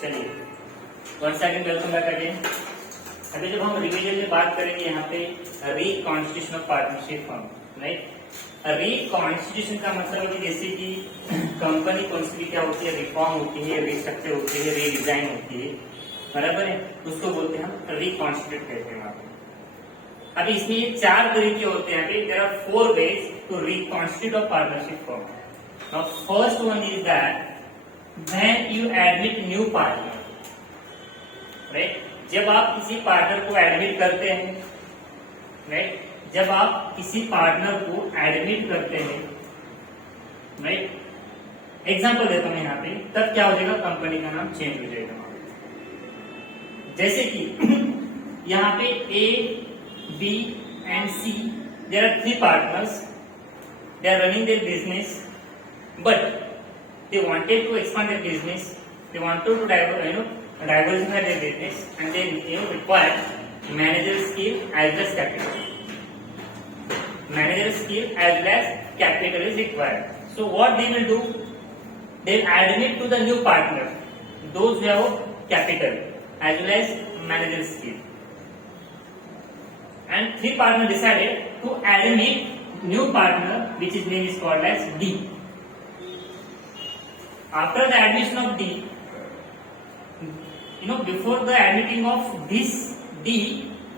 चलिए 1 second welcome back again. अभी जब हम रिवीजन में बात करेंगे यहाँ पे reconstitution of partnership firm, right. Reconstitution का मतलब है कि जैसे कि कंपनी कौन सी क्या होती है, रिफॉर्म होती है, रिस्ट्रक्चर होती है, रीडिजाइन होती है, बराबर है, उसको बोलते हैं हम रिकॉन्स्टिट्यूट कहते हैं वहां पे। अभी इसमें ये 4 तरीके होते हैं। There are 4 ways to reconstitute a partnership firm. Now first one is that when you admit new partner, right? जब आप किसी पार्टनर को एडमिट करते हैं, राइट, जब आप किसी पार्टनर को एडमिट करते हैं, राइट, एग्जांपल देता हूं यहाँ पे, तब क्या हो जाएगा, कंपनी का नाम चेंज हो जाएगा। जैसे कि यहाँ पे A, B and C, there are 3 partners, they are running their business, but they wanted to expand their business, they wanted to diversify their business, and they require manager skill as well as capital. Manager skill as well as capital is required. So what they will do? They will admit to the new partner those who have capital as well as manager skill. And 3 partners decided to admit new partner, which is name is called as D. After the admission of D, before the admitting of this D,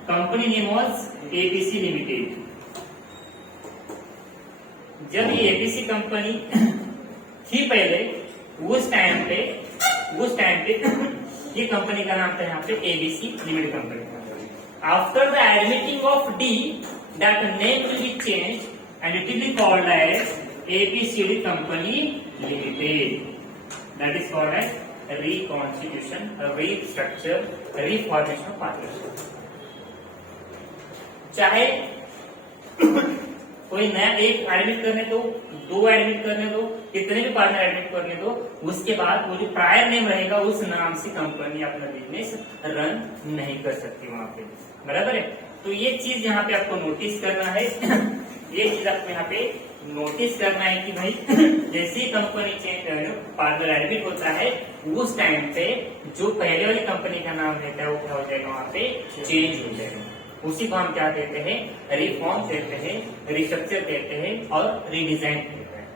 company name was ABC Limited. जब ये ABC company थी पहले, उस time पे ये company का नाम था यहाँ पे ABC Limited company. After the admitting of D, that name will be changed and it will be called as ABCD Company Limited. That is called as reconstitution, restructure, reformation of partnership. चाहे कोई नया एक admit करने दो, 2 admit करने दो, कितने भी पार्टनर एडमिट करने दो, उसके बाद वो जो प्रायर नेम रहेगा उस नाम से कंपनी अपना बिजनेस रन नहीं कर सकती वहां पे, बराबर है। तो ये चीज यहाँ पे आपको नोटिस करना है ये चीज आपको यहाँ पे नोटिस करना है कि भाई जैसे ही कंपनी चेंज पार्टनर एडमिट होता है, उस टाइम पे जो पहले वाली कंपनी का नाम रहता है वो क्या हो जाएगा, वहां पे चेंज हो जाएगा। उसी को हम क्या कहते हैं, रिफॉर्म कहते हैं, रिस्ट्रक्चर कहते हैं और रीडिजाइन कहते हैं।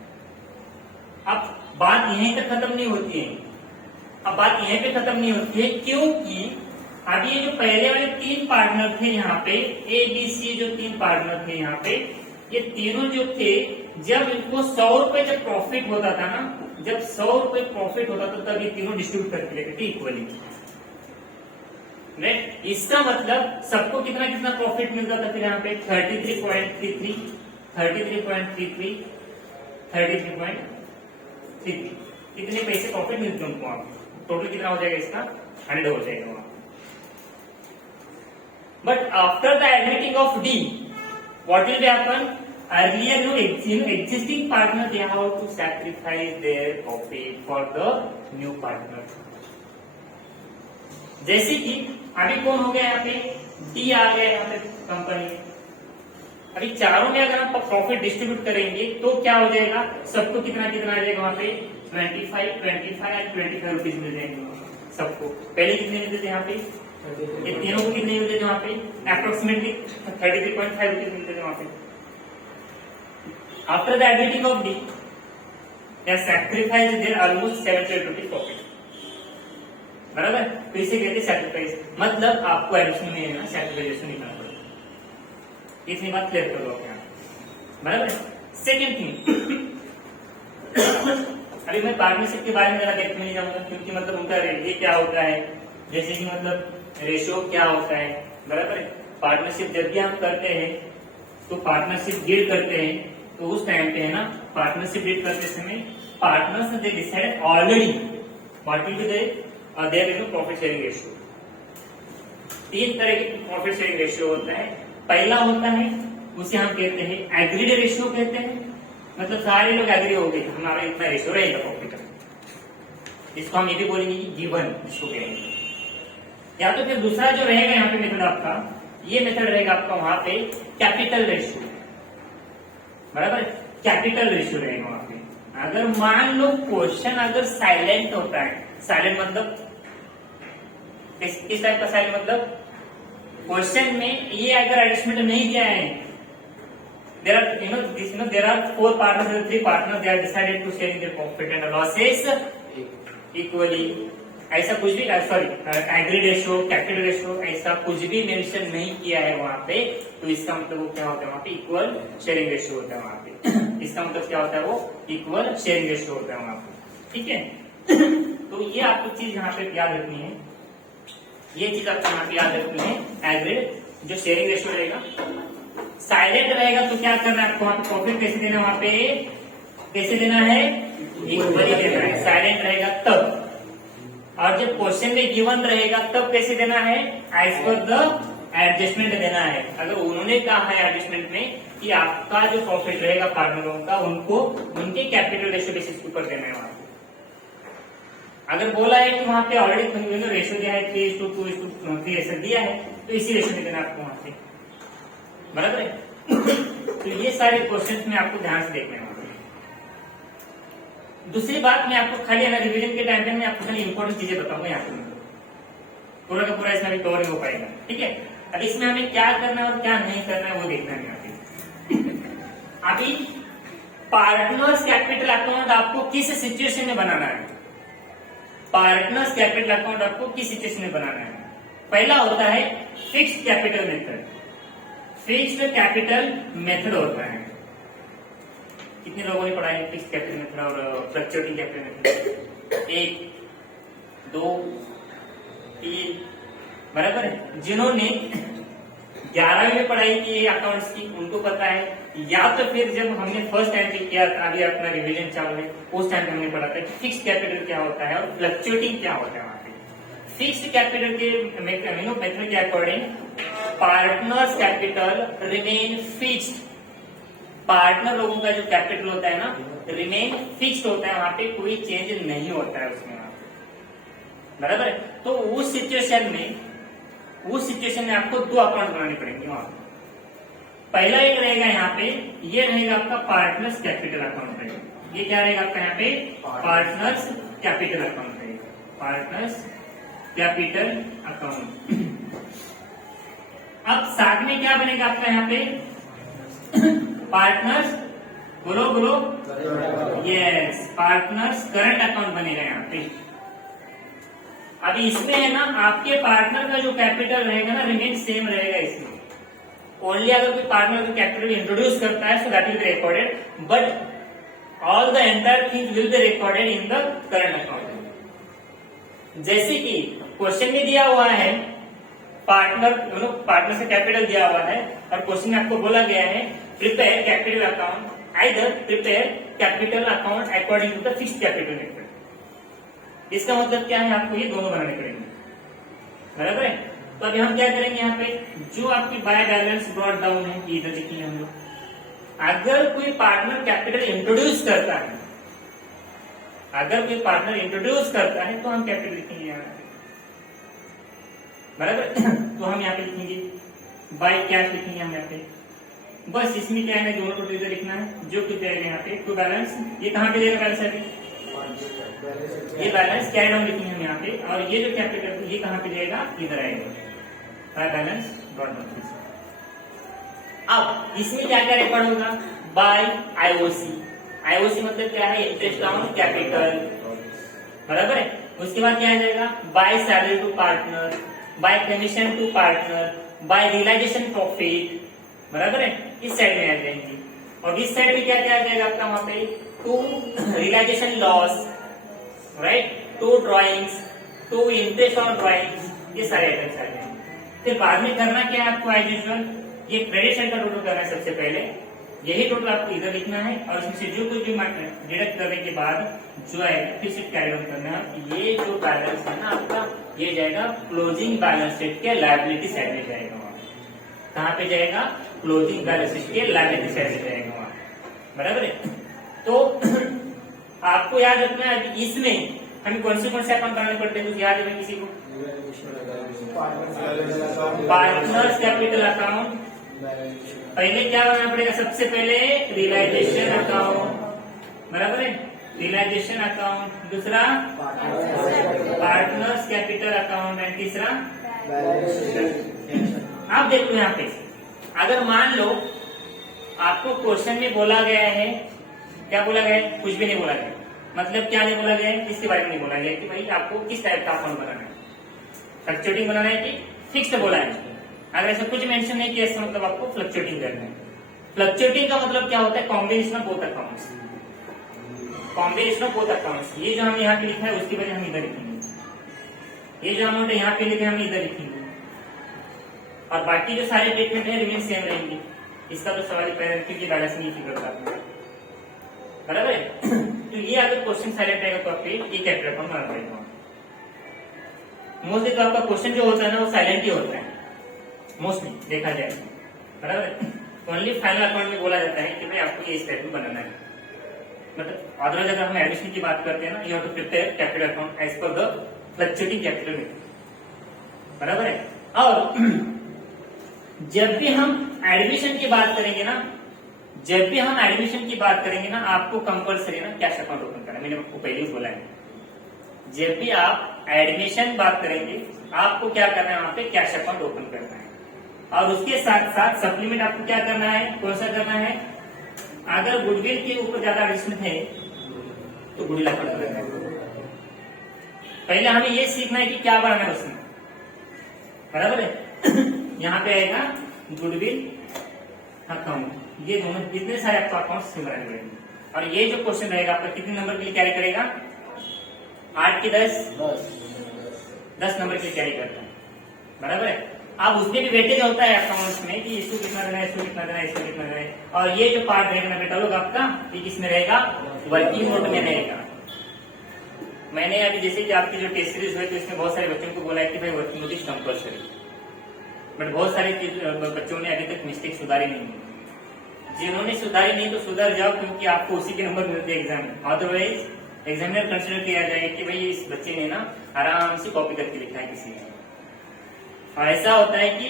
अब बात यहीं तक खत्म नहीं होती है, अब बात यहीं पे खत्म नहीं होती है, क्योंकि अभी ये जो पहले वाले 3 पार्टनर थे यहाँ पे, ABC जो 3 पार्टनर थे यहाँ पे, ये तीनों जो थे, जब इनको 100 रुपए जब प्रॉफिट होता था ना, जब 100 रुपए प्रॉफिट होता था, तब ये तीनों डिस्ट्रीब्यूट करके लेते थे इक्वली, राइट। इसका मतलब सबको कितना कितना प्रॉफिट मिलता था फिर यहाँ पे 33.33, 33.33, 33.33, इतने पैसे प्रॉफिट मिलते हैं उनको। आप टोटल कितना हो जाएगा इसका, 100 हो जाएगा वहां। But after the admitting of D, what will happen? Earlier, existing partner they have to sacrifice their profit for the new partner. जैसे कि अभी कौन हो गया यहाँ पे, डी आ गया यहाँ पे कंपनी। अभी चारों में अगर आप प्रॉफिट डिस्ट्रीब्यूट करेंगे तो क्या हो जाएगा, सबको कितना कितना आ जाएगा वहां पे 25, 25 एंड 25 रुपीज मिल जाएंगे सबको। पहले कितने मिलते थे यहाँ पे, ये तीनों को कितने मिलते थे वहां पे, अप्रोक्सीमेटली 33.5 रुपीज मिलते थे वहां पे। After the admitting of D, they sacrifice there almost 78 rupees profit, बराबर। तो इसे कहते हैं सैक्रिफाइस, मतलब आपको एडिशन में ना सैक्रिफाइस निकालना पड़ेगा। इतनी बात क्लियर कर दो आप, बराबर। सेकेंड थिंग, अभी मैं पार्टनरशिप के बारे में जरा देखने नहीं जाऊंगा, क्योंकि मतलब उनका ये क्या होता है, जैसे कि मतलब रेशियो क्या होता है, बराबर है। पार्टनरशिप जब भी हम करते हैं तो पार्टनरशिप डील करते हैं, तो उस टाइम पे है ना, पार्टनरशिप डील करते समय partners they decide already what will be their profit sharing ratio. 3 तरह के प्रॉफिट शेयरिंग रेशियो होता है। पहला होता है, उसे हम कहते हैं एग्रीड रेशियो कहते हैं, मतलब सारे लोग एग्री हो गए हमारा इतना रेशियो रहेगा प्रॉफिट का, इसको हम ये भी बोलेंगे कि गिवन, इसको कहेंगे। या तो फिर दूसरा जो रहेगा यहाँ पे मेथड आपका, ये मेथड रहेगा आपका वहां पे कैपिटल रेशियो, बराबर। कैपिटल रेशियो रहेगा वहां पे। अगर मान लो क्वेश्चन अगर साइलेंट होता है, साइलेंट मतलब किस टाइप का साइलेंट मतलब क्वेश्चन में ये अगर एडजस्टमेंट नहीं दिया है, there are there are 4 partners and 3 partners, they are decided to share their profit and losses equally, ऐसा कुछ भी sorry agree ratio, capital ratio ऐसा कुछ भी मेंशन नहीं किया है वहां पे, तो इसका मतलब वो क्या होता है वहां पे इक्वल शेयरिंग रेशियो होता है वहां पे। इसका मतलब क्या होता है वो इक्वल शेयरिंग रेशियो होता है वहां पे, ठीक है। तो ये आपको चीज यहाँ पे याद रखनी है, ये चीज आपको यहाँ पे याद रखनी है। एग्रीड जो शेयरिंग रेशियो रहेगा, साइलेंट रहेगा तो क्या करना है आपको वहां पे प्रॉफिट कैसे देना, वहां पे कैसे देना है इक्वली देना है, साइलेंट रहेगा तब। और जब क्वेश्चन में गिवन रहेगा तब कैसे देना है, एज पर द एडजस्टमेंट देना है। अगर उन्होंने कहा है एडजस्टमेंट में कि आपका जो प्रॉफिट रहेगा पार्टनरों का, उनको उनके कैपिटल रेशियो बेसिस के ऊपर देना है वहां पे। अगर बोला है कि वहां पे ऑलरेडी रेशियो दिया है 3:2:3 ऐसा दिया है, तो इसी रेशियो में देना आपको वहां पे, बराबर है। तो ये सारे क्वेश्चंस में आपको ध्यान से देखने हैं। दूसरी बात मैं आपको खाली है रिवीजन के टाइम पे मैं आपको खाली इंपॉर्टेंट चीजें बताऊंगा यहाँ पे, पूरा का पूरा इसमें अभी कवर नहीं हो पाएगा, ठीक है। अब इसमें हमें क्या करना है और क्या नहीं करना है वो देखना है यहाँ पे। अभी पार्टनर्स कैपिटल अकाउंट आपको किस सिचुएशन में बनाना है, पार्टनर्स कैपिटल अकाउंट आपको किस सिचुएशन में बनाना है। पहला होता है fixed capital method, fixed capital method होता है। कितने लोगों ने पढ़ा है फिक्स्ड कैपिटल मेथड और फ्लक्चुएटिंग कैपिटल मेथड? 1 2 3 बराबर है। जिन्होंने 11वीं में पढ़ाई की है अकाउंट्स की उनको पता है, या तो फिर जब हमने फर्स्ट टाइम पे किया था, अभी अपना रिवीजन चालू है, उस टाइम हमने पढ़ा था कि फिक्स्ड कैपिटल क्या होता है और फ्लक्चुएटिंग क्या होता है वहां पे। फिक्स्ड कैपिटल के मेथड के according partners capital remain fixed, partner लोगों का जो कैपिटल होता है ना रिमेन फिक्स्ड होता है, वहां पे कोई चेंज नहीं होता है उसमें, बराबर है। तो उस सिचुएशन में आपको 2 अकाउंट बनाने पड़ेंगे वहां। पहला एक रहेगा यहाँ पे, ये रहेगा आपका पार्टनर्स कैपिटल अकाउंट रहेगा। ये क्या रहेगा आपका यहाँ पे पार्टनर्स कैपिटल अकाउंट रहेगा, पार्टनर्स कैपिटल अकाउंट। अब साथ में क्या बनेगा आपका यहाँ पे पार्टनर्स, बोलो यस, पार्टनर्स करंट अकाउंट बनेगा यहाँ पे। अभी इसमें है ना आपके पार्टनर का जो कैपिटल रहेगा ना रिमेन सेम रहेगा इसमें, ओनली अगर कोई पार्टनर का कैपिटल इंट्रोड्यूस करता है so that will be recorded, but all the entire things will be recorded in the current account. जैसे कि क्वेश्चन में दिया हुआ है पार्टनर से कैपिटल दिया हुआ है और क्वेश्चन में आपको बोला गया है prepare capital account, either prepare capital account according to the fixed capital method. इसका मतलब क्या है, आपको ये दोनों बनाने पड़ेंगे, बराबर है। तो अभी हम क्या करेंगे यहाँ पे, जो आपकी बाय बैलेंस ब्रॉट डाउन है इधर लिखेंगे हम लोग। अगर कोई पार्टनर कैपिटल इंट्रोड्यूस करता है, अगर कोई पार्टनर इंट्रोड्यूस करता है तो हम कैपिटल लिखेंगे यहाँ, बराबर। तो हम यहाँ पे लिखेंगे बाय कैश लिखेंगे हम यहाँ पे, बस इसमें क्या है दोनों को इधर लिखना है। जो कितना है यहाँ पे टू बैलेंस, ये कहाँ पे देगा बैलेंस है, ये बैलेंस कैरी डाउन लिखेंगे हम यहाँ पे, और ये जो कैपिटल ये कहाँ पे जाएगा इधर आएगा, बाय बैलेंस ब्रॉट डाउन। अब इसमें क्या क्या रिकॉर्ड होगा, बाय आईओसी, आईओसी मतलब क्या है इंटरेस्ट ऑन कैपिटल, बराबर है। उसके बाद क्या आ जाएगा by salary to partner, by commission to partner, by realisation profit, बराबर है। इस साइड में आ जाएंगे, और इस साइड में क्या क्या आ जाएगा आपका वहां पे to realisation loss, right, to drawings, to interest on drawings, ये सारे आइटम्स आ जाएंगे। फिर बाद में करना क्या है आपको एज यूजुअल, ये क्रेडिट साइड का टोटल करना है सबसे पहले, यही टोटल आपको इधर लिखना है, और इसमें से जो कुछ भी डिडक्ट करने के बाद जो है फिर से कैरी डाउन करना है। ये जो बैलेंस है ना आपका, ये जाएगा क्लोजिंग बैलेंस शीट के लायबिलिटी साइड में जाएगा, वहां कहाँ पे जाएगा क्लोजिंग बैलेंस शीट के लायबिलिटी साइड में जाएगा वहां, बराबर है। तो आपको याद रखना है इसमें हमें कौन से अकाउंट बनाने पड़ते हैं, कुछ याद है किसी को, पार्टनर्स कैपिटल अकाउंट। पहले क्या बनाना पड़ेगा, सबसे पहले रियलाइजेशन अकाउंट, बराबर है, रियलाइजेशन अकाउंट। दूसरा पार्टनर्स कैपिटल अकाउंट एंड तीसरा आप देख लो यहाँ पे, अगर मान लो आपको क्वेश्चन में बोला गया है, क्या बोला गया है, कुछ भी नहीं बोला गया, मतलब क्या नहीं बोला गया है, इसके बारे में नहीं बोला गया कि भाई आपको किस टाइप का अकाउंट बनाना है, फ्लक्चुएटिंग बनाना है कि फिक्स्ड बोला है। अगर ऐसा कुछ मेंशन नहीं किया इसका मतलब आपको फ्लक्चुएटिंग करना है। फ्लक्चुएटिंग का मतलब क्या होता है, combination of both accounts, combination of both accounts. ये जो हम यहाँ पे लिखा है उसकी वजह हम इधर लिखेंगे, ये जो अमाउंट यहाँ पे लिखे हम इधर लिखेंगे, और बाकी जो सारे स्टेटमेंट है रिमेन सेम रहेंगे। इसका तो सवाल पैदा क्योंकि डाटा से नहीं फिगर करता, बराबर है। तो ये अगर क्वेश्चन साइलेंट रहेगा तो आपके एक कैपिटल अकाउंट बना रहेगा। मोस्टली तो आपका क्वेश्चन जो होता है ना वो साइलेंट ही होता है, मोस्टली देखा जाए, बराबर। ओनली फाइनल अकाउंट में बोला जाता है कि भाई आपको ये स्टेटमेंट बनाना है। मतलब अदरवाइज अगर हम एडमिशन की बात करते हैं ना, you have to prepare capital account as per the fluctuating capital method, बराबर है। और जब भी हम एडमिशन की बात करेंगे ना, जब भी हम एडमिशन की बात करेंगे ना, आपको कंपलसरी ना कैश अकाउंट ओपन करना है। मैंने आपको पहले ही बोला है, जब भी आप एडमिशन बात करेंगे आपको क्या करना है, वहां पे कैश अकाउंट ओपन करना है। और उसके साथ साथ सप्लीमेंट आपको क्या करना है, कौन सा करना है, अगर गुडविल के ऊपर ज्यादा रिस्क है तो गुडविल अकाउंट करना है। पहले हमें ये सीखना है कि क्या बनाना है उसमें, बराबर है। यहाँ पे आएगा गुडविल अकाउंट, ये दोनों कितने सारे आपको अकाउंट से बनाने। और ये जो क्वेश्चन रहेगा आपका कितने नंबर के लिए कैरी करेगा, 8 की 10 नंबर के लिए कैरी करता है, बराबर है। अब उसमें भी वेटेज होता है अकाउंट्स में कि इसको कितना देना है, इसको कितना देना है, इसको कितना देना है। और ये जो पार्ट रहेगा ना बेटा लोग आपका, ये किसमें रहेगा, वर्किंग नोट में रहेगा। मैंने अभी जैसे कि आपकी जो टेस्ट सीरीज हुई तो इसमें बहुत सारे बच्चों को बोला है कि भाई working note is compulsory, but बहुत सारे बच्चों ने अभी तक मिस्टेक सुधारी नहीं है। जिन्होंने सुधारी नहीं तो सुधर जाओ, क्योंकि आपको उसी के नंबर मिलते हैं एग्जाम में। अदरवाइज एग्जामिनर कंसिडर किया जाए कि भाई इस बच्चे ने ना आराम से कॉपी करके लिखा है किसी ने। और ऐसा होता है कि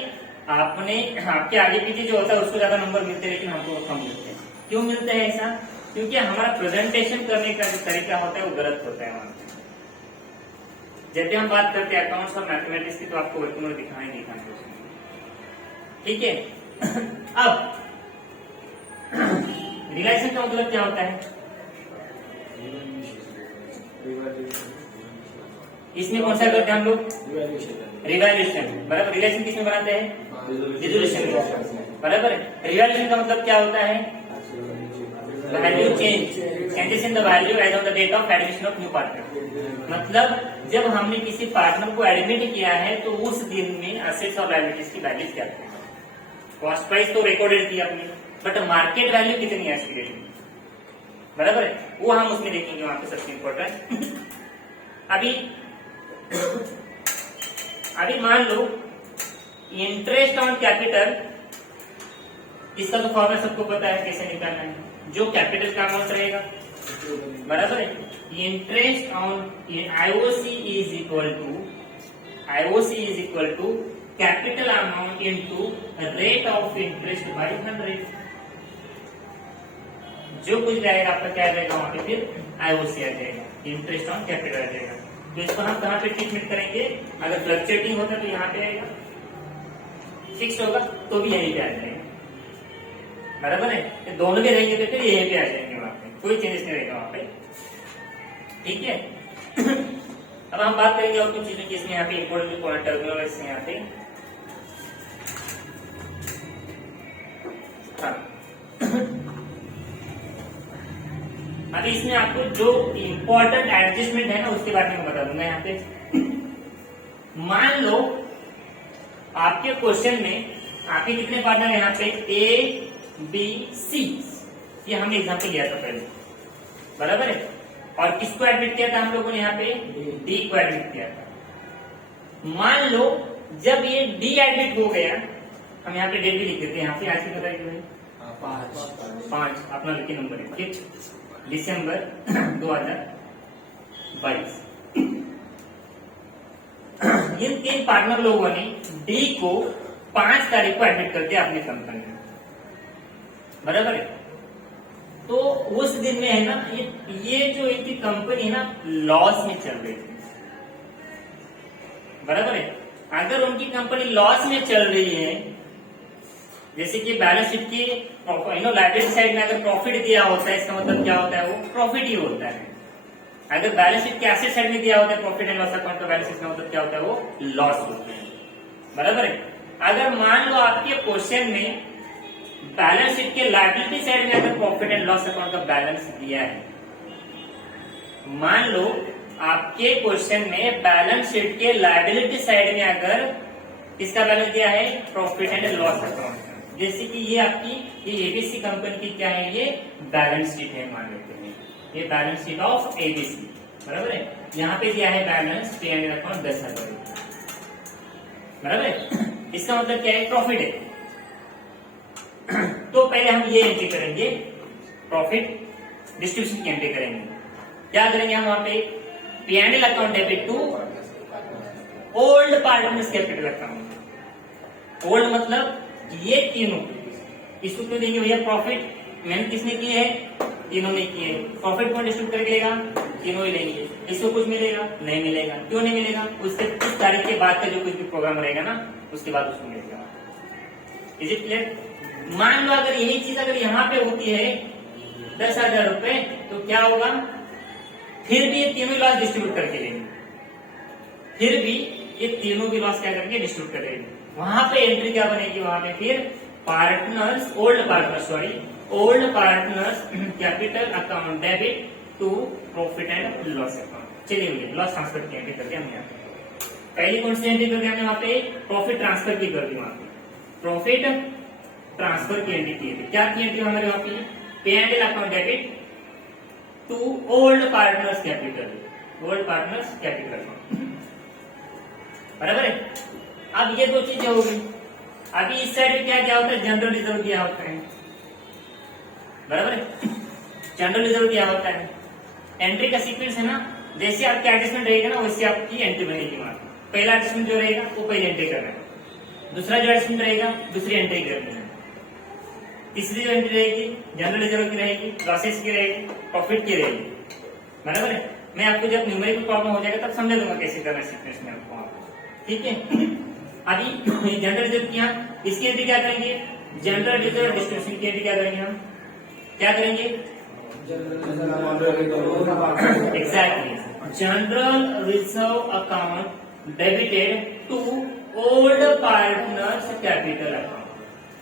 आपने आपके आगे पीछे जो होता है उसको ज्यादा नंबर मिलते हैं, लेकिन हमको कम मिलते हैं। क्यों मिलता है ऐसा, क्योंकि हमारा प्रेजेंटेशन करने का जो तरीका होता है वो गलत होता है वहां पे। जब भी हम बात करते हैं अकाउंट्स और मैथमेटिक्स की तो आपको वर्किंग नोट दिखाएंगे, ठीक है। अब रिलेशन का मतलब क्या होता है, इसमें कौन सा करते हैं हम लोग, रिवैल्यूएशन, बराबर। रिलेशन किसमें बनाते हैं, रिजोल्यूशन, बराबर। रिवैल्यूएशन का मतलब क्या होता है, value changes in the value as on the date of admission of new partner. मतलब जब हमने किसी पार्टनर को एडमिट किया है तो उस दिन में एसेट्स और लायबिलिटीज की वैल्यू क्या है। कॉस्ट प्राइस तो रिकॉर्डेड थी अपनी, बट मार्केट वैल्यू कितनी है इसकी डेट में, बराबर है, वो हम उसमें देखेंगे वहां पे सबसे इम्पोर्टेंट। अभी मान लो इंटरेस्ट ऑन कैपिटल, इसका तो फॉर्मूला सबको पता है कैसे निकालना है। जो कैपिटल का अमाउंट रहेगा, बराबर है, interest on IOC is equal to capital amount into rate of interest by 100। जो कुछ रहेगा आपका क्या रहेगा वहां पे, फिर आईओसी आ जाएगा, इंटरेस्ट ऑन कैपिटल आ जाएगा। तो इसको हम कहां पे ट्रीटमेंट करेंगे, अगर फ्लक्चुएटिंग होता तो यहाँ पे आएगा, फिक्स होगा तो भी यहीं पे आ जाएगा, बराबर है। तो दोनों भी रहेंगे तो फिर यहीं पे आ जाएंगे, वहां पे कोई चेंजेस नहीं रहेगा वहां पे, ठीक है। अब हम बात करेंगे और कुछ चीजों की, इसमें यहाँ पे इंपोर्टेंट पॉइंट टर्मिनोलॉजी यहाँ पे, अभी इसमें आपको जो इम्पोर्टेंट एडजस्टमेंट है ना उसके बारे में बता दूंगा यहाँ पे। मान लो आपके क्वेश्चन में आपके कितने पार्टनर यहाँ पे, ए बी सी, ये हमने एग्जाम्पल लिया था पहले, बराबर है। और किसको एडमिट किया था हम लोगों ने यहाँ पे, डी को एडमिट किया था। मान लो जब ये डी एडमिट हो गया, हम यहाँ पे डेट भी लिख देते हैं, यहाँ पे आज की बताइए 5 अपना लकी नंबर है, ठीक, दिसंबर 2022। इन 3 पार्टनर लोगों ने डी को 5 तारीख को एडमिट कर दिया अपनी कंपनी में, बराबर है। तो उस दिन में है ना ये जो एक कंपनी है ना लॉस में चल रही थी, बराबर है। अगर उनकी कंपनी लॉस में चल रही है, जैसे कि बैलेंस शीट की लायबिलिटी साइड में अगर प्रॉफिट दिया होता है, इसका मतलब क्या होता है, वो प्रॉफिट ही होता है। अगर बैलेंस शीट के एसेट साइड में दिया होता है प्रॉफिट एंड लॉस अकाउंट का बैलेंस, इसका मतलब क्या होता है, वो लॉस होता है। बराबर है। अगर मान लो आपके क्वेश्चन में बैलेंस शीट के लायबिलिटी साइड में अगर प्रॉफिट एंड लॉस अकाउंट का बैलेंस दिया है, मान लो आपके क्वेश्चन में बैलेंस शीट के लायबिलिटी साइड में अगर किसका बैलेंस दिया है, प्रॉफिट एंड लॉस अकाउंट, जैसे कि ये आपकी ये एबीसी कंपनी की क्या है, ये बैलेंस शीट है मान लेते हैं, ये बैलेंस शीट ऑफ एबीसी। बराबर है। यहाँ पे दिया है बैलेंस पे एंड अकाउंट 10,000, बराबर है। इसका मतलब क्या है, प्रॉफिट है। तो पहले हम ये एंट्री करेंगे, प्रॉफिट डिस्ट्रीब्यूशन की एंट्री करेंगे। क्या करेंगे हम वहां पे, P and L account debit to old partners capital account. Old मतलब ये तीनों, इसको क्यों देंगे भैया, प्रॉफिट मेहनत किसने की है, तीनों ने की है। प्रॉफिट कौन डिस्ट्रीब्यूट करके लेगा, तीनों ही लेंगे। इसको कुछ मिलेगा, नहीं मिलेगा। क्यों नहीं मिलेगा, उसके कुछ तारीख के बाद का जो कुछ भी प्रोग्राम रहेगा ना, उसके बाद उसको मिलेगा। Is it clear. मान लो अगर यही चीज अगर यहाँ पे होती है 10,000 रुपए, तो क्या होगा, फिर भी ये तीनों लॉस डिस्ट्रीब्यूट करके लेंगे, फिर भी ये तीनों भी लॉस क्या करके डिस्ट्रीब्यूट करेंगे। वहां पे एंट्री क्या बनेगी, वहां पे फिर partners old partners capital account debit to profit and loss account. चलिए लॉस ट्रांसफर की एंट्री करके हम यहाँ पहली कौन सी एंट्री करके हमने वहां पे प्रॉफिट ट्रांसफर की कर दी, वहां पे प्रॉफिट ट्रांसफर की एंट्री की थी। क्या की एंट्री हमारे वहां पे, P and L account debit to old partners capital बराबर है। अब ये दो चीजें हो गई। अभी इस साइड में क्या होता है, जनरल रिजर्व दिया होता है, बराबर है। जनरल रिजर्व दिया होता है, एंट्री का सीक्वेंस है ना, जैसे आपकी एडजस्टमेंट रहेगा ना वैसे आपकी एंट्री बनेगी। वहां पहला एडजस्टमेंट जो रहेगा वो पहले एंट्री करना है, दूसरा जो एडजस्टमेंट रहेगा दूसरी एंट्री करनी है, तीसरी जो एंट्री रहेगी जनरल रिजर्व की रहेगी, लॉसेस की रहेगी, प्रॉफिट की रहेगी, बराबर है। मैं आपको जब न्यूमेरिकल प्रॉब्लम हो जाएगा तब समझा दूंगा कैसे करना सीक्वेंस में आपको, ठीक है। अभी जनरल रिजर्व किया, इसकी एंट्री क्या करेंगे, जनरल रिजर्व डिस्ट्रीब्यूशन की एंट्री क्या करेंगे, हम क्या करेंगे, exactly general reserve account debited to old partners capital account,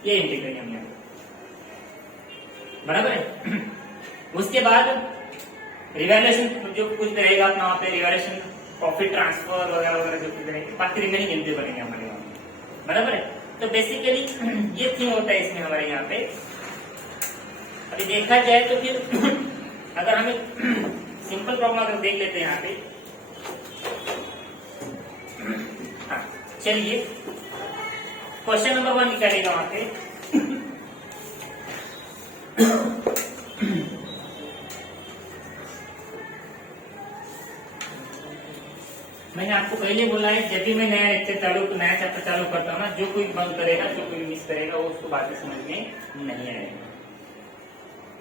ये एंट्री करेंगे हमने, बराबर है। उसके बाद रिवैल्यूएशन जो कुछ रहेगा अपना वहां पे, रिवैल्यूएशन प्रॉफिट ट्रांसफर वगैरह वगैरह जो कुछ रहेंगे, बाकी रिमेनिंग एंट्री बनेंगे हमारे वहां, बराबर है। तो बेसिकली ये थीम होता है इसमें हमारे यहाँ पे। अभी देखा जाए तो फिर अगर हमें सिंपल प्रॉब्लम अगर देख लेते हैं यहाँ पे, हाँ चलिए क्वेश्चन नंबर 1 निकालेगा वहां पे। मैंने आपको पहले बोला है जब भी मैं नया चैप्टर चालू करता हूँ ना, जो कोई बंद करेगा, जो कोई मिस करेगा, वो उसको बातें समझ में नहीं आएगा।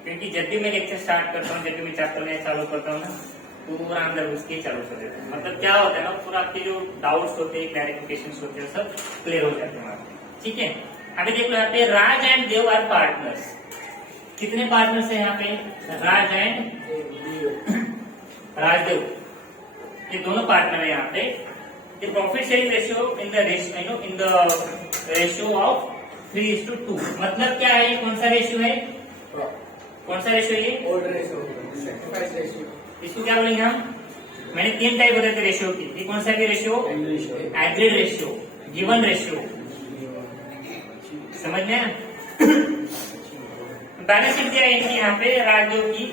क्योंकि जब भी मैं लेक्चर स्टार्ट करता हूँ, जब भी मैं चैप्टर में चालू करता हूँ ना, तो पूरा अंदर उसके चालू कर देता हूँ। मतलब क्या होता है ना, पूरा आपके जो डाउट्स होते हैं, क्लैरिफिकेशन होते हैं, सब क्लियर हो जाते हैं आपके, ठीक है। अभी देख लो यहाँ पे राज एंड देव आर पार्टनर्स। कितने पार्टनर्स है यहाँ पे, राज एंड राजदेव, ये दोनों पार्टनर है यहाँ पे। The profit sharing ratio in the ratio of 3:2। मतलब क्या है, ये कौन सा रेशियो है, कौन सा रेशियो है, ओल्ड रेशियो। इसको क्या बोलेंगे हम, मैंने 3 टाइप बताए थे रेशियो की, ये कौन सा भी ratio, agreed ratio, given ratio, समझ में। बैलेंस शीट दिया है यहाँ पे राजदेव की,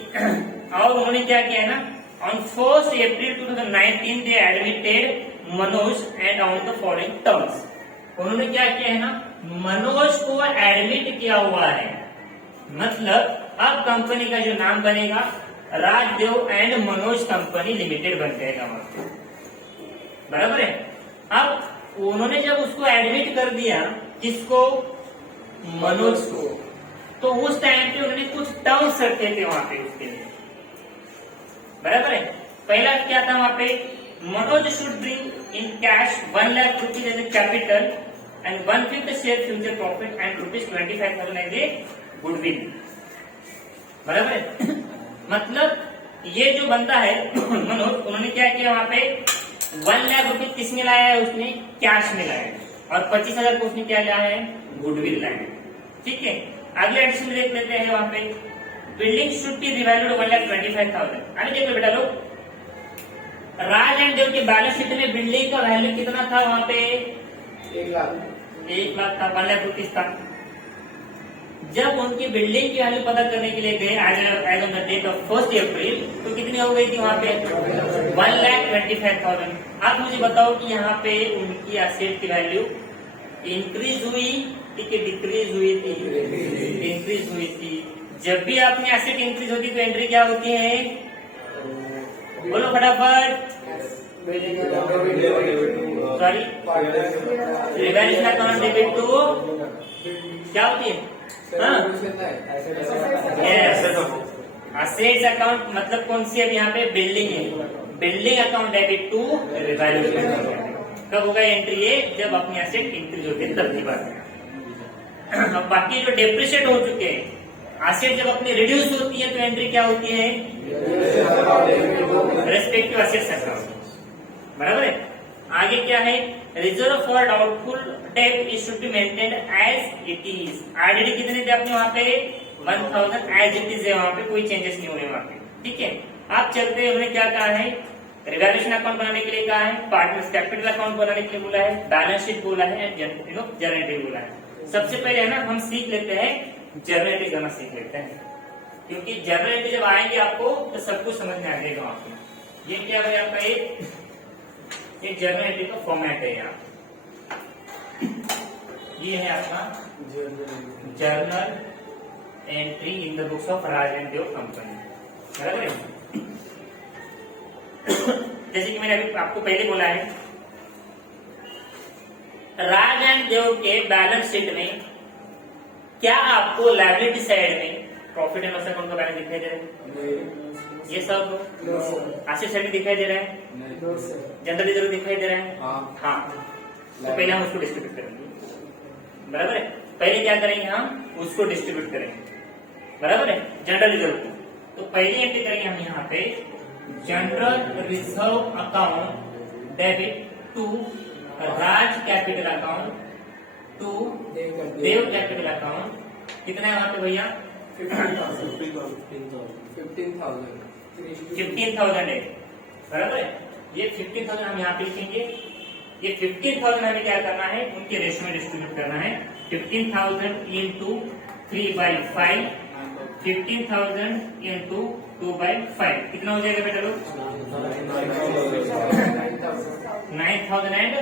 और उन्होंने क्या किया है ना, on 1st April 2019 they admitted Manoj and on the following terms। उन्होंने क्या किया है ना, मनोज को एडमिट किया हुआ है, मतलब अब कंपनी का जो नाम बनेगा Rajdev and Manoj company limited बन जाएगा, बराबर है। अब उन्होंने जब उसको एडमिट कर दिया, किसको, मनोज को, तो उस टाइम पे उन्होंने कुछ टर्म्स रखे थे वहां पे उसके लिए, बराबर है। पहला क्या था वहां पे, Manoj should bring in cash 1 lakh rupees as a capital and 1/5 share future profit and ₹25,000 as a goodwill. बराबर है। मतलब ये जो बंदा है मनोज, उन्होंने क्या किया, वहां पे 1 लाख रुपए किसमें लाया है, उसने कैश में लाया है, और 25,000 को उसने क्या लाया है, गुडविल लाया है। ठीक है, अगले एडिशन में देख लेते हैं। वहां पे बिल्डिंग शुड बी रिवैल्यूड 1,25,000। अभी देखो बेटा लोग, राज एंड देव के बैलेंस शीट में बिल्डिंग का वैल्यू कितना था, वहां पे 1 लाख था, 1 लाख रुपीज था। जब उनकी बिल्डिंग की वैल्यू पता करने के लिए गए as on the date of 1 April, तो कितनी हो गई थी वहां पे 1,25,000। आप मुझे बताओ कि यहाँ पे उनकी एसेट की वैल्यू इंक्रीज हुई कि डिक्रीज हुई थी, इंक्रीज हुई थी। जब भी आपने एसेट इंक्रीज होती तो एंट्री क्या होती है, बोलो फटाफट, sorry, revaluation account debit to क्या होती है, असेट्स अकाउंट, मतलब कौन सी है यहाँ पे, बिल्डिंग है, building account debit to revaluation account. कब होगा एंट्री है, जब अपनी एसेट इंक्रीज होती है तब की बात है। अब बाकी जो डेप्रिशिएट हो चुके हैं एसेट, जब अपनी रिड्यूस होती है तो एंट्री क्या होती है, रेस्पेक्टिव एसेट्स अकाउंट। बराबर है। आगे क्या है, reserve for doubtful debt is should be maintained as it is. RDD कितने थे अपने वहां पे 1,000 एज इट इज है, वहां पे कोई चेंजेस नहीं हो रहे वहां पे। ठीक है, आप चलते हैं, उन्होंने क्या कहा है, रिवैल्यूएशन अकाउंट बनाने के लिए कहा है, पार्टनर्स कैपिटल अकाउंट बनाने के लिए बोला है, बैलेंस शीट बोला है, जनरेटिव बोला है। सबसे पहले है ना, हम सीख लेते हैं जनरेटिव करना सीख लेते हैं, क्योंकि जनरेटिव जब आएंगे आपको तो सब कुछ समझ में आ जाएगा आपको। ये क्या है आपका, एक जनरेटिव का फॉर्मेट है यहाँ, ये है आपका journal entry in the books of Raj and Dev company. बराबर है। जैसे कि मैंने अभी आपको पहले बोला है, राज एंड देव के बैलेंस शीट में क्या आपको लायबिलिटी साइड में प्रॉफिट एंड लॉस अकाउंट का बैलेंस दिखाई दे रहा है, ये सब एसेट साइड में दिखाई दे रहा है, जनरल रिजर्व दिखाई दे रहा है। हाँ, तो पहले हम उसको डिस्ट्रीब्यूट करेंगे। बराबर है, पहले क्या करेंगे, हम उसको डिस्ट्रीब्यूट करेंगे। बराबर है, जनरल रिजर्व को। तो पहली एंट्री करेंगे हम यहाँ पे, general reserve account debit to Raj capital account to Dev capital account. कितना है वहां पे भैया, 15,000 है। बराबर है, ये 15,000 हम यहाँ पे लिखेंगे। ये 15,000 हमें क्या करना है, उनके रेशो में डिस्ट्रीब्यूट करना है। 15,000 इंटू 3/5, 15,000 इंटू 2/5, कितना हो जाएगा बेटा लोग, 9,000 एंड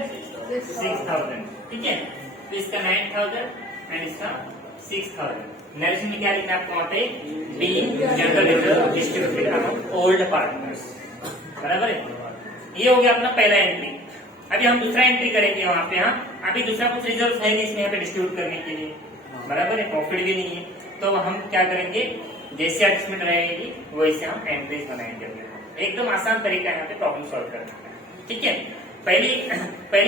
6,000। ठीक है, तो इसका 9,000 एंड इसका 6,000। नरेशन में क्या लिखना है आपको, वहां पे being general reserve distributed among old partners. बराबर है, ये हो गया अपना पहला एंट्री। अभी हम दूसरा एंट्री करेंगे वहां पे। हाँ, अभी दूसरा कुछ रिजर्व है नहीं इसमें यहाँ पे डिस्ट्रीब्यूट करने के लिए। बराबर है, प्रॉफिट भी नहीं है, तो हम क्या करेंगे, जैसे एडजस्टमेंट रहेगी वैसे हम एंट्रीज बनाएंगे। एकदम आसान तरीका है यहाँ पे प्रॉब्लम सॉल्व करने का। ठीक है, पहली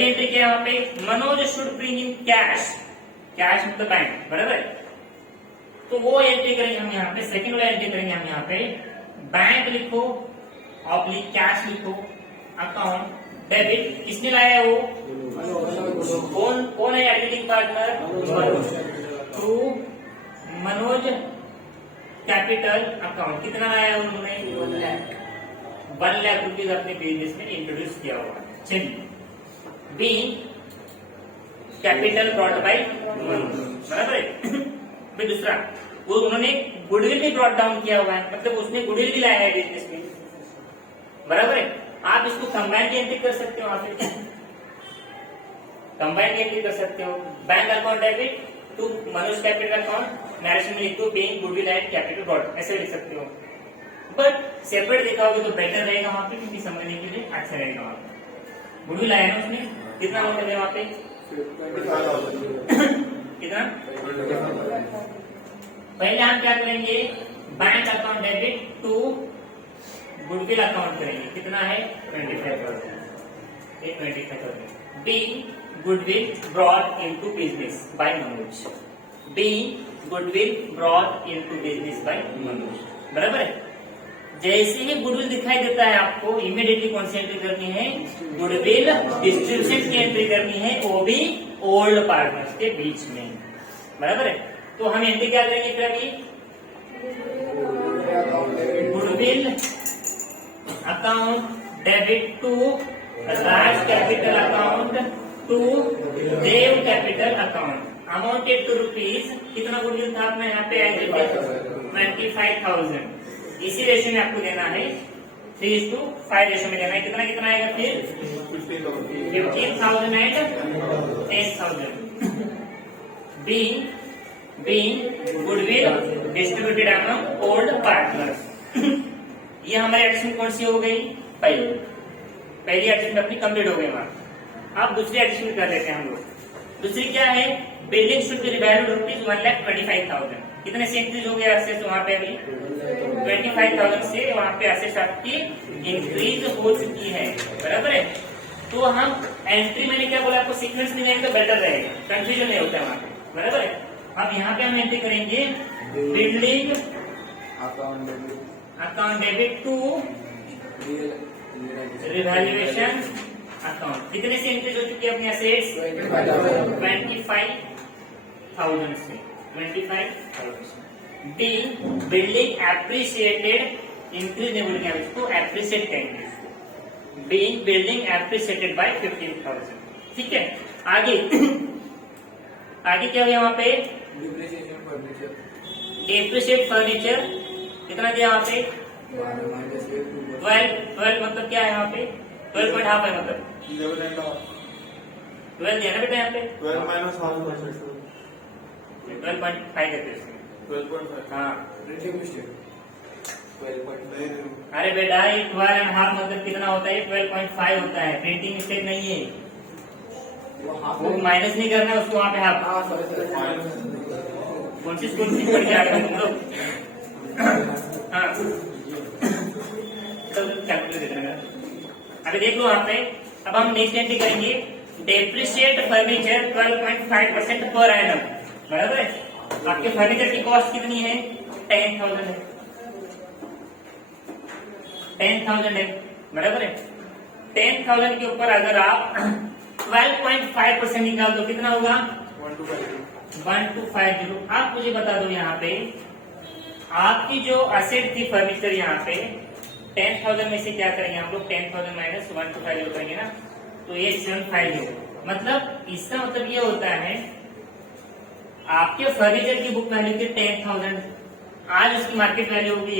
एंट्री क्या है वहां पे, Manoj should bring in cash, cash मतलब बैंक। बराबर है, तो वो एंट्री करेंगे हम यहाँ पे। सेकंड वाला एंट्री करेंगे हम यहाँ पे, बैंक लिखो ऑब्लिक कैश लिखो, अकाउंट डेबिट, किसने लाया है वो, कौन है editing partner, to Manoj capital account. कितना लाया है उन्होंने, 1 लाख रुपीज अपने बिजनेस में इंट्रोड्यूस किया हुआ है। चलिए, be capital brought by Manoj. बराबर है। दूसरा, वो उन्होंने गुडविल भी ब्रॉट डाउन किया हुआ है, मतलब उसने गुडविल भी लाया है बिजनेस में। बराबर है, आप इसको कंबाइंड एंट्री कर सकते हो, आप कंबाइंड एंट्री कर सकते हो। Bank account debit to Manoj capital account, narration में लिखो being goodwill and capital brought, ऐसे लिख सकते हो। बट सेपरेट दिखाओगे तो बेटर रहेगा वहां पे, क्योंकि समझने के लिए अच्छा रहेगा। वहां पे गुडविल आया ना उसने, कितना अमाउंट है वहां पे, कितना। पहले हम क्या करेंगे, bank account debit to goodwill account करेंगे, कितना है 25,000। 25,000। Be goodwill brought into business by Manoj. Be goodwill brought into business by Manoj. बराबर है। जैसे ही गुडविल दिखाई देता है आपको इमीडिएटली कौन सी एंट्री करनी है, गुडविल डिस्ट्रीब्यूशन की एंट्री करनी है, वो भी ओल्ड पार्टनर्स के बीच में। बराबर है। तो हम एंट्री क्या करेंगे फिर अभी, goodwill account debit to Raj capital account to Dev capital account amounted to rupees, कितना गुडविल था अपना यहाँ पे 25,000। इसी रेशियो में आपको देना है 3:5 रेशियो में देना है। कितना कितना आएगा फिर 15,000 and 10,000। Being goodwill distributed among old partners. ये हमारी एडिशन कौन सी हो गई, पहली एडिशन अपनी कंप्लीट हो गई वहां। अब दूसरी एडिशन कर लेते हैं हम लोग। दूसरी क्या है, building should be valued rupees 1,25,000। कितने से इंक्रीज हो गया असेट्स वहां पे अभी 25,000 से वहां पे असेट्स आपकी इंक्रीज हो चुकी है। बराबर है। तो हम एंट्री मैंने क्या बोला आपको, सीक्वेंस में जाएंगे तो बेटर रहेगा, कंफ्यूजन नहीं होता है वहां पे। बराबर है। अब यहाँ पे हम एंट्री करेंगे building account debit to revaluation account. कितने से इंक्रीज हो चुकी है अपनी असेट्स 25,000 से 25,000। डी बिल्डिंग एप्रिसिएटेड, इंक्रीज नहीं बोलेंगे हम इसको, एप्रिसिएट कहेंगे। Being building appreciated by 15,000। ठीक है। आगे आगे क्या हुआ वहां पे, डेप्रिसिएट फर्नीचर कितना दिया वहां पे 12 मतलब क्या है यहाँ पे 12.5 है, मतलब 12 दिया ना बेटा यहाँ पे 12.5 देते हैं। हाँ अरे बेटा ये 12.5 मतलब कितना होता है, 12.5 होता है। प्रिंटिंग मिस्टेक नहीं है, वो माइनस नहीं करना है उसको वहां पे। आप कौन सी स्कूल से पढ़ के आ रहे हो तुम लोग। हाँ तो कैलकुलेटर दे देना। अभी देख लो वहां पे। अब हम नेक्स्ट एंट्री करेंगे डेप्रिशिएट फर्नीचर 12.5% पर एनम। बराबर है। आपके फर्नीचर की कॉस्ट कितनी है 10,000 है, 10,000 है। बराबर है। 10,000 के ऊपर अगर आप 12.5% निकाल दो कितना होगा 1250। आप मुझे बता दो यहाँ पे आपकी जो असेट थी फर्नीचर, यहाँ पे 10,000 में से क्या करेंगे हम लोग, 10,000 माइनस 1250 करेंगे ना, तो 8750। मतलब इसका मतलब ये होता है आपके फर्नीचर की बुक वैल्यू थी 10,000, आज उसकी मार्केट वैल्यू होगी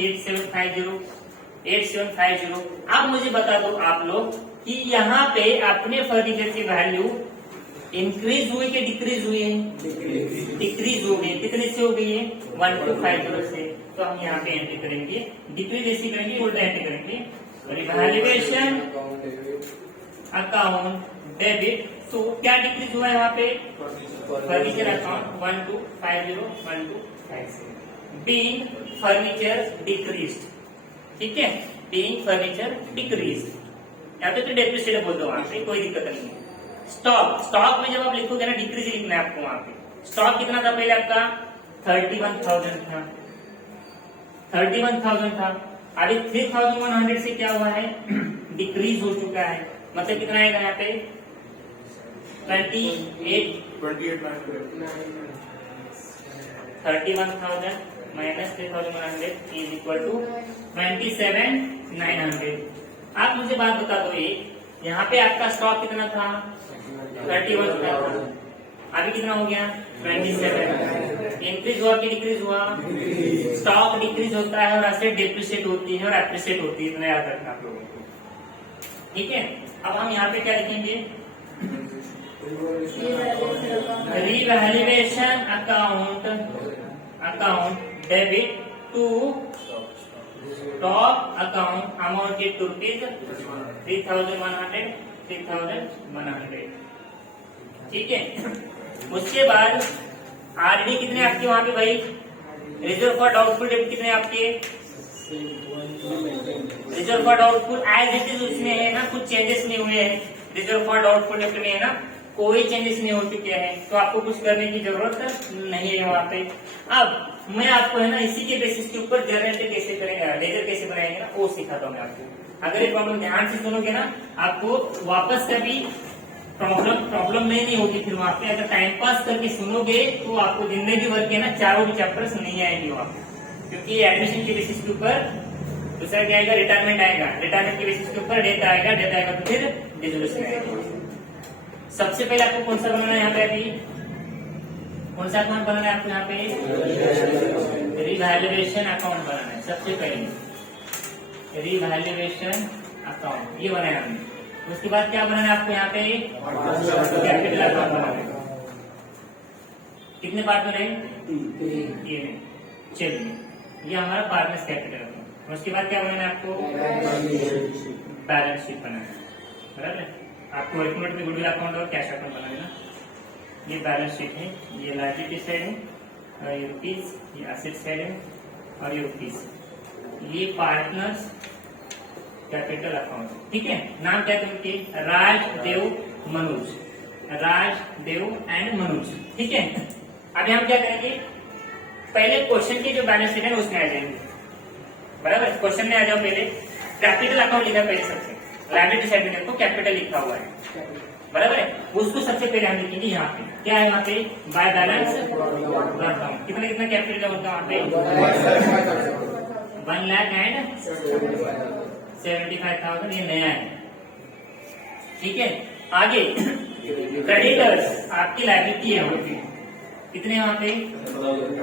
8750। अब मुझे बता दो आप लोग कि यहाँ पे अपने फर्नीचर की वैल्यू इंक्रीज हुई कि डिक्रीज हुई है, डिक्रीज हो गई। कितने से हो गई है 1250 से। तो हम यहाँ पे एंट्री करेंगे, डिक्रीज ऐसी करेंगे, उल्टा एंट्री करेंगे। रिवैल्यूएशन अकाउंट डेबिट, तो क्या डिक्रीज हुआ है यहाँ पे furniture account 1250 being furniture decrease. ठीक है, बीइंग फर्नीचर डिक्रीज, या तो डेप्रिसिएट बोल दो वहां पे, कोई दिक्कत नहीं है। स्टॉक में जब आप लिखोगे ना डिक्रीज लिखना है आपको वहां पे। स्टॉक कितना था पहले आपका 31,000 था, 31,000 था। अभी 3,100 से क्या हुआ है डिक्रीज हो चुका है। मतलब कितना आएगा यहाँ पे 31,000 माइनस 3,100 इज इक्वल टू 27,900। आप मुझे बात बता दो, ये यहाँ पे आपका स्टॉक कितना था 31 था, अभी कितना हो गया 27। इंक्रीज हुआ कि डिक्रीज हुआ, स्टॉक डिक्रीज होता है और असेट डिप्रिशिएट होती है और एप्रिशिएट होती है, इतना याद रखना आप लोगों को। ठीक है। अब हम यहाँ पे क्या लिखेंगे revaluation account debit to stock account amounted to rupees 3,100। ठीक है। उसके बाद आरडी कितने आपके वहां पे भाई, रिजर्व फॉर डाउटफुल डेट कितने आपके, reserve for doubtful as it is उसमें है ना, कुछ चेंजेस नहीं हुए हैं। रिजर्व फॉर डाउटफुल डेब्ट में है ना कोई चेंजेस नहीं हो चुके हैं, तो आपको कुछ करने की जरूरत नहीं है वहां पे। अब मैं आपको है ना इसी के बेसिस के ऊपर जर्नल एंट्री कैसे करेंगे, लेजर कैसे बनाएंगे ना वो सिखाता हूँ मैं आपको। अगर ये प्रॉब्लम ध्यान से सुनोगे ना आपको वापस कभी प्रॉब्लम नहीं होगी फिर वहां पे। अगर टाइम पास करके सुनोगे तो आपको जिंदगी भर के ना चारों भी चैप्टर्स नहीं आएंगे वहां पे, क्योंकि एडमिशन के बेसिस के ऊपर दूसरा क्या आएगा, रिटायरमेंट आएगा, रिटायरमेंट के बेसिस के ऊपर डेथ आएगा, डेथ आएगा तो फिर डिसोल्यूशन आएगा। सबसे पहले आपको कौन सा बनाना है यहाँ पे, अभी कौन सा अकाउंट बनाना है आपको यहाँ पे, रिवैल्यूएशन अकाउंट बनाना है। सबसे पहले रिवैल्यूएशन अकाउंट ये बनाया हमने। उसके बाद क्या बनाना है आपको यहाँ पे, कैपिटल अकाउंट बनाना है। कितने पार्ट में रहे, तीन। चलिए ये हमारा पार्टनर्स कैपिटल अकाउंट। उसके बाद क्या बनाना है आपको, बैलेंस शीट बनाना है, बराबर। आपको वर्किंग नोट में गुडविल अकाउंट और कैश अकाउंट बना देना। ये बैलेंस शीट है, ये लायबिलिटी साइड है, और ये रुपीज, ये एसेट साइड है, और ये रुपीज। ये पार्टनर्स कैपिटल अकाउंट, ठीक है। नाम क्या है उनके, राजदेव मनोज, राजदेव एंड मनोज, ठीक है। अभी हम क्या करेंगे, पहले क्वेश्चन के जो बैलेंस शीट है उसमें आ जाएंगे, बराबर। क्वेश्चन में आ जाओ, पहले कैपिटल अकाउंट लिखा पहले सबसे, लायबिलिटी साइड में देखो कैपिटल लिखा हुआ है, बराबर है। उसको सबसे पहले हम लिखेंगे यहाँ पे, क्या है वहाँ पे, बाय बैलेंस अकाउंट। कितना कितना कैपिटल होता है वहाँ पे, 1,75,000, ये नया है, ठीक है। आगे क्रेडिटर्स आपकी लायबिलिटी है वहाँ पे, कितने वहाँ पे,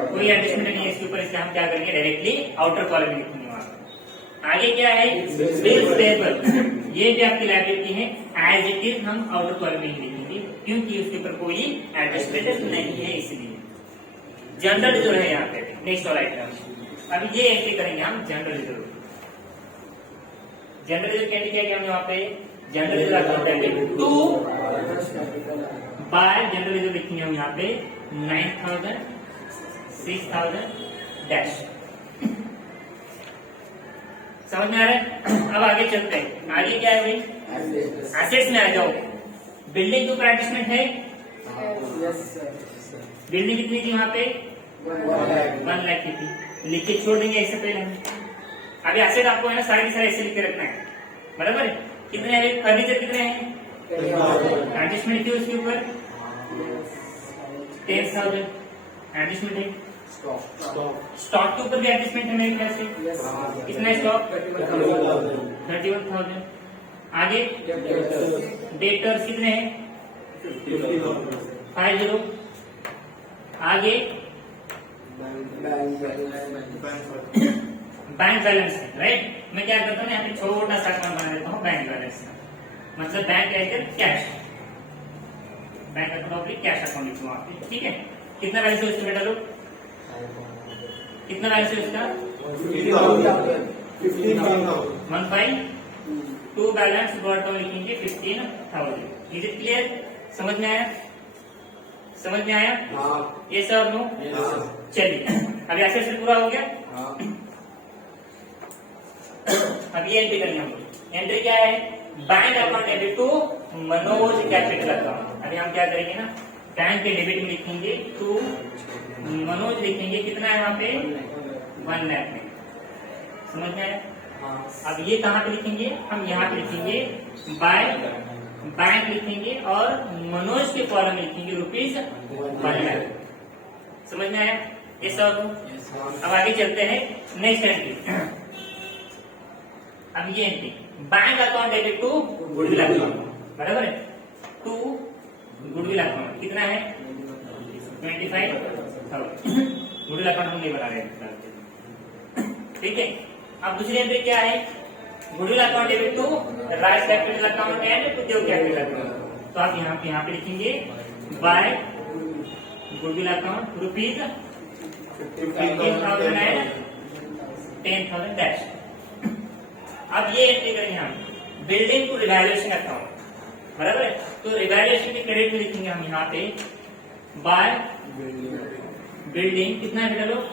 कोई एडजस्टमेंट नहीं है इसके ऊपर, इसलिए हम क्या करेंगे, डायरेक्टली आउटर कॉलम में लिखेंगे वहाँ पे। आगे क्या है, बिल्स पेबल, ये भी आपकी लायबिलिटी है, एज इट इज हम आउटर कॉलम में लिखेंगे क्योंकि उसके ऊपर कोई एडजस्टमेंट नहीं है इसलिए। जनरल रिजर्व है यहाँ पे, नेक्स्ट वाला आइटम। अभी ये एंट्री करेंगे हम जनरल रिजर्व। जनरल रिजर्व की एंट्री क्या किया हमने वहाँ पे, general reserve account to by general reserve लिखेंगे हम यहाँ पे 9,000, 6,000 डैश। समझ में आ रहा है। अब आगे चलते हैं, आगे क्या है भाई, एसेट्स में आ जाओ। बिल्डिंग टू एडजस्टमेंट है, बिल्डिंग कितनी थी वहाँ पे, 1 लाख की थी, लिख के छोड़ देंगे ऐसे पहले। अभी एसेट आपको है ना सारे के सारे ऐसे लिख के रखना है, बराबर है। कितने हैं फर्नीचर, कितने हैं, एडजस्टमेंट थी उसके ऊपर 10,000 एडजस्टमेंट है। स्टॉक के ऊपर भी एडजस्टमेंट है मेरे ख्याल से, कितना स्टॉक, 31,000। आगे डेटर्स कितने हैं, 50। आगे बैंक बैलेंस है, राइट। मैं क्या करता हूँ यहाँ पे छोटा सा अकाउंट बना देता हूँ बैंक बैलेंस का, मतलब bank cash, bank account cash account लिखूँ वहाँ पे, ठीक है। कितना बैलेंस है उसका बेटा लोग, कितना बैलेंस है उसका, 15,000। टू बैलेंस ब्रॉट डाउन लिखेंगे 15,000। इज इट क्लियर, समझ में आया, समझ में आया, ये सब नो। चलिए अभी ऐसे से पूरा हो गया। अब ये एंट्री करेंगे हम, एंट्री क्या है, bank account debit to Manoj capital account. अभी हम क्या करेंगे ना, बैंक के डेबिट में लिखेंगे टू मनोज लिखेंगे, कितना है वहाँ पे, 1 लाख में। समझ में आया। अब ये कहाँ पे लिखेंगे, हम यहाँ पे लिखेंगे बाय बैंक लिखेंगे और मनोज के कॉलम में लिखेंगे ₹1 लाख। समझ में आया ये सब। अब आगे चलते हैं नेक्स्ट एंट्री। अब ये entry bank account debit to goodwill account, बराबर है, टू गुडविल अकाउंट कितना है, 25,000। गुडविल अकाउंट हम नहीं बना रहे हैं, ठीक है। अब दूसरी एंट्री क्या है, गुडविल अकाउंट डेबिट टू राइस कैपिटल अकाउंट एंड उद्योग कैपिटल अकाउंट। तो आप यहाँ पे लिखेंगे by goodwill account ₹15,000 and 10,000 dash. अब ये एंट्री करेंगे हम बिल्डिंग टू रिवैल्यूएशन अकाउंट, बराबर है। तो रिवैल्यूएशन के क्रेडिट में लिखेंगे हम यहाँ पे बाय बिल्डिंग, कितना है बेटा लोग,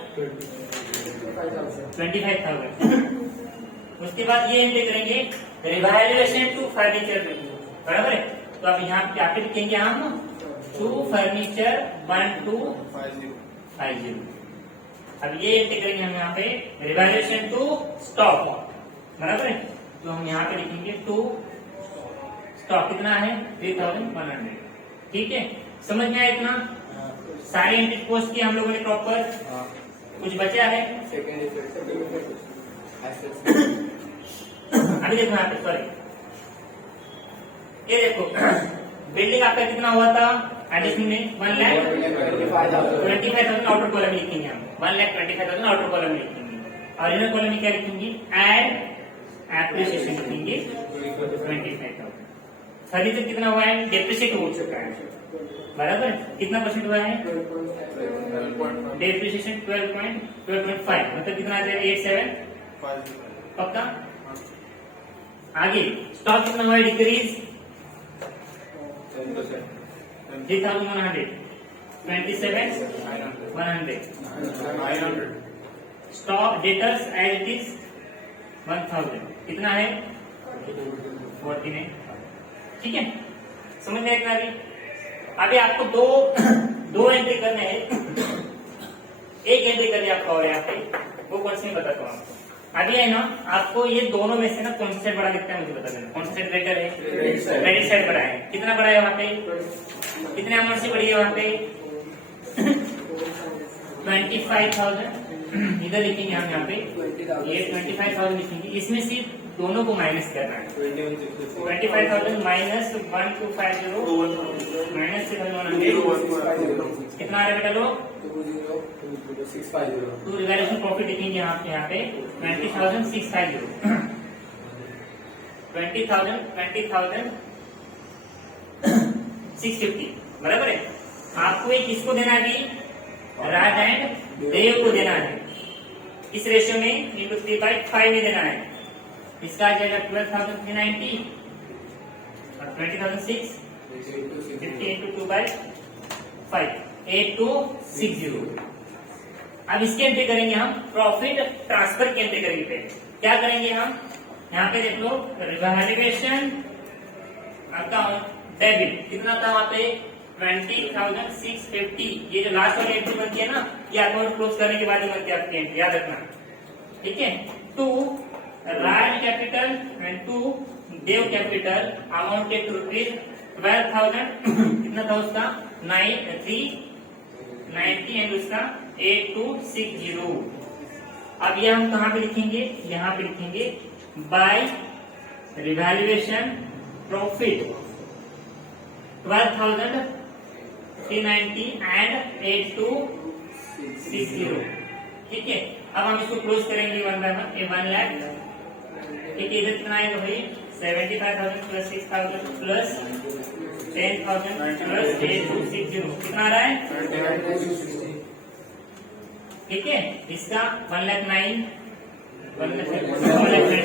25,000। उसके बाद ये एंट्री करेंगे रिवैल्यूएशन टू फर्नीचर, बराबर है। तो अब यहाँ क्या पे लिखेंगे हम, टू फर्नीचर 1250। अब ये एंट्री करेंगे हम यहाँ पे रिवैल्यूएशन टू स्टॉक, बराबर है। तो हम यहाँ पे लिखेंगे टू स्टॉक कितना है 3100। ठीक है, समझ में आया इतना? सारी एंट्री पोस्ट की हम लोगों ने प्रॉपर। कुछ बचा है? अभी देखो यहाँ पे, सॉरी ये देखो बिल्डिंग आपका कितना हुआ था एडिशन में 1,25,000 आउटर कॉलम में लिखेंगे हम, 1,25,000 आउटर कॉलम में लिखेंगे। और इनर कॉलम में क्या लिखेंगे, एड एप्रिसिएशन लिखेंगे 25,000। फर्नीचर कितना हुआ है, डेप्रिशिएट हो चुका है, बराबर। कितना परसेंट हुआ है, डेप्रिसिएशन 12.5, मतलब कितना आ जाएगा 87 पक्का। आगे स्टॉक कितना हुआ है, decrease 3,100, 27,100। Stock debtors as it is 1,000, कितना है 49। ठीक है, समझ में आया? अभी आपको दो एंट्री करने हैं। एक एंट्री करनी आपका और यहाँ पे, वो कौन सी मैं बताता हूँ आपको। अभी है ना, आपको ये दोनों में से ना कौन सा साइड बड़ा दिखता है मुझे बता देना। कौन सा साइड बेटर है, क्रेडिट साइड बड़ा है। कितना बड़ा है वहाँ पे, कितने अमाउंट से बड़ी है वहाँ पे 25,000। इधर लिखेंगे हम यहाँ पे ये 25,000 लिखेंगे। इसमें से दोनों को माइनस करना है। 25,000 माइनस 1250 माइनस 7,100 कितना आ रहा है बेटा लोग, 2 रिवैल्यूएशन प्रॉफिट लिखेंगे यहाँ पे 20,650। 20,650 बराबर है। आपको एक किसको देना है, राज एंड देव को देना है। इस रेशियो में इंटू 3/5 में देना है। इसका आ जाएगा 12,390 और 20,650 इंटू 2/5 8260। अब इसकी एंट्री करेंगे हम, प्रॉफिट ट्रांसफर की एंट्री करेंगे। पहले क्या करेंगे हम, यहाँ पे देख लो रिवैल्यूएशन अकाउंट डेबिट कितना था वहां पे 20,650। ये जो लास्ट वाली एंट्री बनती है ना, ये अकाउंट क्लोज करने के बाद ही बनती है आपकी एंट्री, याद रखना। ठीक है, to Raj capital and to Dev capital amounted to rupees 12,000। कितना था उसका 390 एंड उसका 8260। अब ये हम कहाँ पे लिखेंगे, यहाँ पे लिखेंगे बाय रिवैल्यूएशन प्रॉफिट 12,390 एंड 8260। ठीक है, अब हम इसको क्लोज करेंगे 1 बाय 1, ये 1 लाख। ठीक है, इधर कितना आएगा भाई 75,000 प्लस 6,000 प्लस 10,000 प्लस 8260 कितना आ रहा है। ठीक है, इसका 1,09,1,30